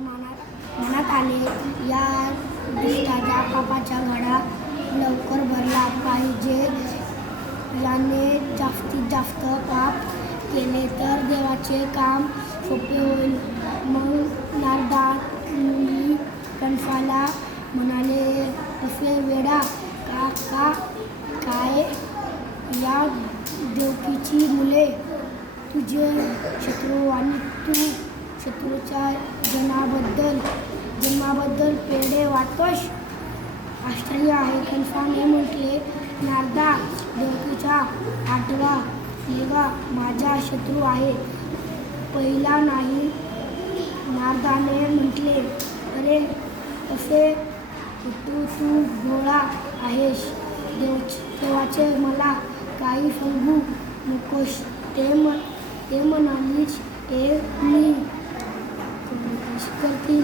मनात आले, या दुष्टाचा पापाचा घडा लवकर भरला पाहिजे. याने जास्तीत जास्त पाप केले तर देवाचे काम सोपे होईल. मग नारदांनी कंसाला म्हणाले, असे वेडा काय या देवकीची मुले तुझे शत्रू आणि तू शत्रूच्या जन्माबद्दल पेढे वाटतोस? आश्चर्य आहे. कंसाने म्हटले, नारदा, देवकीचा 8वा मुलगा माझा शत्रू आहे, पहिला नाही. नारदाने म्हटले, अरे असे तू भोळा आहेस. देवाचे मला काही सांगू नकोस. ते म्हणालीच, ते मी करतील.